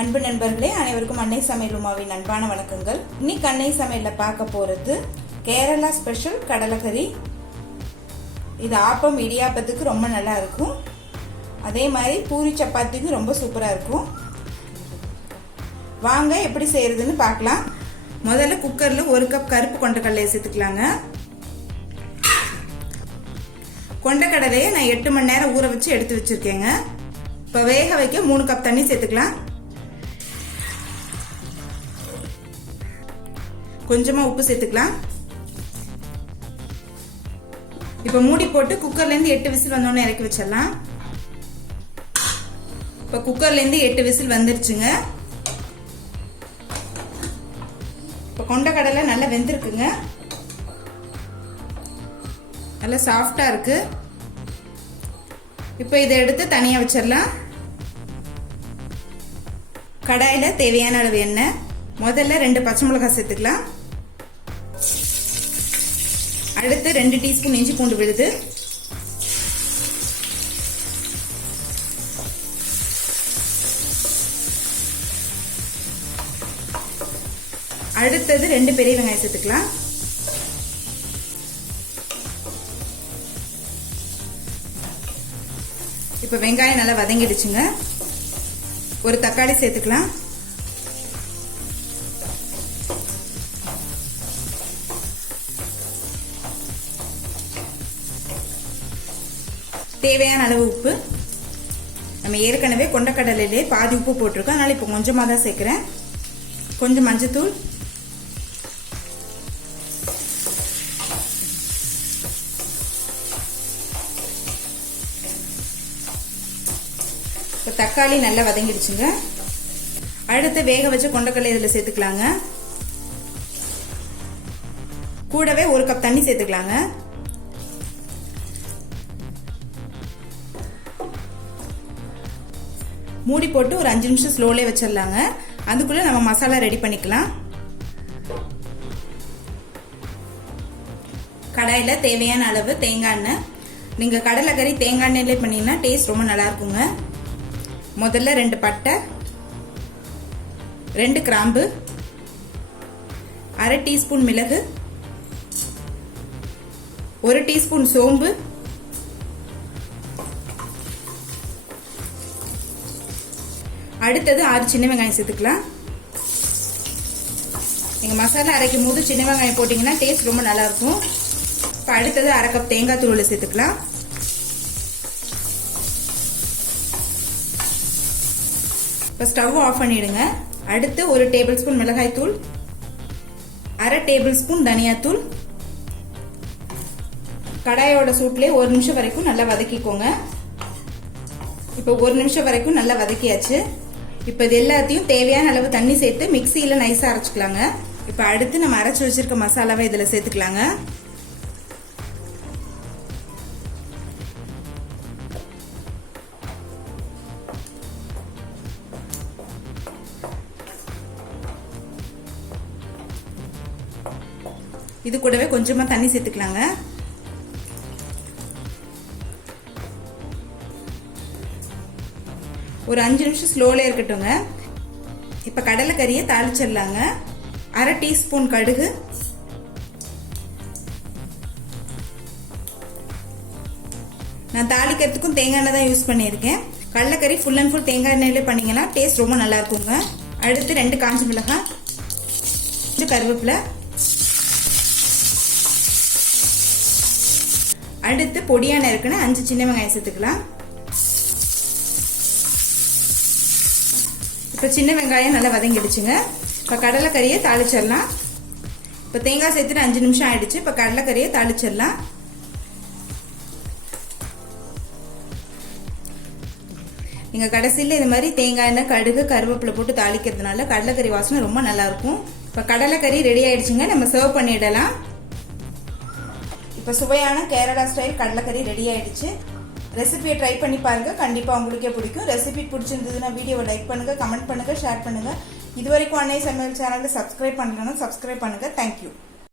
அன்பு நண்பர்களே, அனைவருக்கும் அன்னை சமையல் உமாவின் அன்பான வணக்கங்கள். இன்னைக்கு அன்னை சமையல்ல பார்க்க போறது கேரளா ஸ்பெஷல் கடலைக்கறி. இது ஆப்பம் இடியாப்பத்துக்கு ரொம்ப நல்லா இருக்கும். அதே மாதிரி பூரி சப்பாத்திக்கு ரொம்ப சூப்பரா இருக்கும். வாங்க எப்படி செய்யறதுன்னு பார்க்கலாம். முதல்ல குக்கர்ல 1 கப் கருப்பு கொண்டக்கடலையை சேர்த்துக்கலாங்க. கொண்டக்கடலையை நான் 8 மணி நேரம் ஊற வச்சு எடுத்து வச்சிருக்கேங்க. இப்போ வேக வைக்க 3 கப் தண்ணி சேர்த்துக்கலாம். கொஞ்சமா உப்பு சேர்த்துக்கலாம். இப்ப மூடி போட்டு குக்கர்ல இருந்து 8 விசில் வந்தோடனே இறக்கி வச்சிடலாம். இப்ப குக்கர்ல இருந்து 8 விசில் வந்துருச்சுங்க. இப்ப கொண்டக்கடலை நல்லா வெந்திருக்குங்க. நல்லா சாஃப்டா இருக்கு. இப்ப இதை எடுத்து தனியா வச்சிடலாம். கடாயில தேவையான அளவு எண்ணெய், முதல்ல 2 பச்சை மிளகாய் சேர்த்துக்கலாம். அடுத்து 2 டீஸ்பூன் இஞ்சி பூண்டு விழுது, அடுத்தது 2 பெரிய வெங்காயம் சேர்த்துக்கலாம். இப்ப வெங்காயம் நல்லா வதங்கிடுச்சுங்க. ஒரு தக்காளி சேர்த்துக்கலாம். தேவையான அளவு உப்பு. நம்ம ஏற்கனவே கொண்டக்கடலையிலே பாதி உப்பு போட்டிருக்கோம், அதனால இப்போ கொஞ்சமா தான் சேர்க்கிறேன். கொஞ்சம் மஞ்சத்தூள், இப்போ தக்காளி நல்லா வதங்கிடுச்சுங்க. அடுத்து வேக வச்ச கொண்டக்கடலை இதில் சேர்த்துக்கலாங்க. கூடவே 1 கப் தண்ணி சேர்த்துக்கலாங்க. மூடி போட்டு ஒரு 5 நிமிஷம் ஸ்லோலே வச்சிடலாங்க. அதுக்குள்ள நம்ம மசாலா ரெடி பண்ணிக்கலாம். கடாயில தேவையான அளவு தேங்காய் எண்ணெய். நீங்க கடலைக்கறி தேங்காய் எண்ணெயிலே பண்ணீங்கன்னா டேஸ்ட் ரொம்ப நல்லா இருக்குங்க. முதல்ல 2 பட்டை, 2 கிராம்பு, 1/2 டீஸ்பூன் மிளகு, 1 டீஸ்பூன் சோம்பு, அடுத்தது 6 சின்ன வெங்காயம் சேர்த்துக்கலாம். நீங்க மசாலா அரைக்கும் போது சின்ன வெங்காயம் போட்டீங்கன்னா டேஸ்ட் ரொம்ப நல்லா இருக்கும். இப்போ அடுத்தது 1/2 கப் தேங்காய் துருவலை சேர்த்துக்கலாம். இப்போ ஸ்டவ் ஆஃப் பண்ணிடுங்க. அடுத்து 1 டேபிள் ஸ்பூன் மிளகாய் தூள், 1/2 டேபிள் ஸ்பூன் தனியாத்தூள். கடாயோட சூட்லேயே 1 நிமிஷம் வரைக்கும் நல்லா வதக்கிக்கோங்க. இப்போ 1 நிமிஷம் வரைக்கும் நல்லா வதக்கியாச்சு. இப்போ இது எல்லாத்தையும் தேவையான அளவு தண்ணி சேர்த்து மிக்சியில நைஸா அரைச்சுக்கலாங்க. இப்போ அடுத்து நம்ம அரைச்சு வச்சிருக்க மசாலாவை இதுல சேர்த்துக்கலாங்க. இது கூடவே கொஞ்சமா தண்ணி சேர்த்துக்கலாங்க. ஒரு 5 நிமிஷம் ஸ்லோல இருக்கட்டுங்க. இப்ப கடலைக்கறியை தாளிச்சிடலாங்க. 1/2 டீஸ்பூன் கடுகு, நான் தாளிக்கிறதுக்கும் தேங்காய் எண்ணெய் தான் யூஸ் பண்ணியிருக்கேன். கடலைக்கறி ஃபுல் அண்ட் ஃபுல் தேங்காய் எண்ணெயிலே பண்ணீங்கன்னா டேஸ்ட் ரொம்ப நல்லா இருக்குங்க. அடுத்து 2 காஞ்ச மிளகாய், கொஞ்சம் கருவேப்பிலை, அடுத்து பொடியா நறுக்குன 5 சின்ன வெங்காயம் சேர்த்துக்கலாம். இப்போ சின்ன வெங்காயம் நல்லா வதங்கிடுச்சுங்க. இப்போ கடலைக்கறியை தாளிச்சிடலாம். இப்போ தேங்காய் சேர்த்துட்டு 5 நிமிஷம் ஆயிடுச்சு. இப்போ கடலைக்கறியை தாளிச்சிடலாம். நீங்க கடைசியில் இது மாதிரி தேங்காய் எண்ணெய், கடுகு, கருவேப்பிலை போட்டு தாளிக்கிறதுனால கடலைக்கறி வாசனை ரொம்ப நல்லா இருக்கும். இப்போ கடலைக்கறி ரெடி ஆயிடுச்சுங்க. நம்ம சர்வ் பண்ணிடலாம். இப்போ சுவையான கேரளா ஸ்டைல் கடலைக்கறி ரெடி ஆயிடுச்சு. ரெசிபியை ட்ரை பண்ணி பாருங்க, கண்டிப்பா உங்களுக்கே பிடிக்கும். ரெசிபி பிடிச்சிருந்ததுன்னா வீடியோவை லைக் பண்ணுங்க, கமெண்ட் பண்ணுங்க, ஷேர் பண்ணுங்க. இதுவரைக்கும் அன்னை சமையல் சேனலை சப்ஸ்கிரைப் பண்ணலன்னா சப்ஸ்கிரைப் பண்ணுங்க. தேங்க்யூ.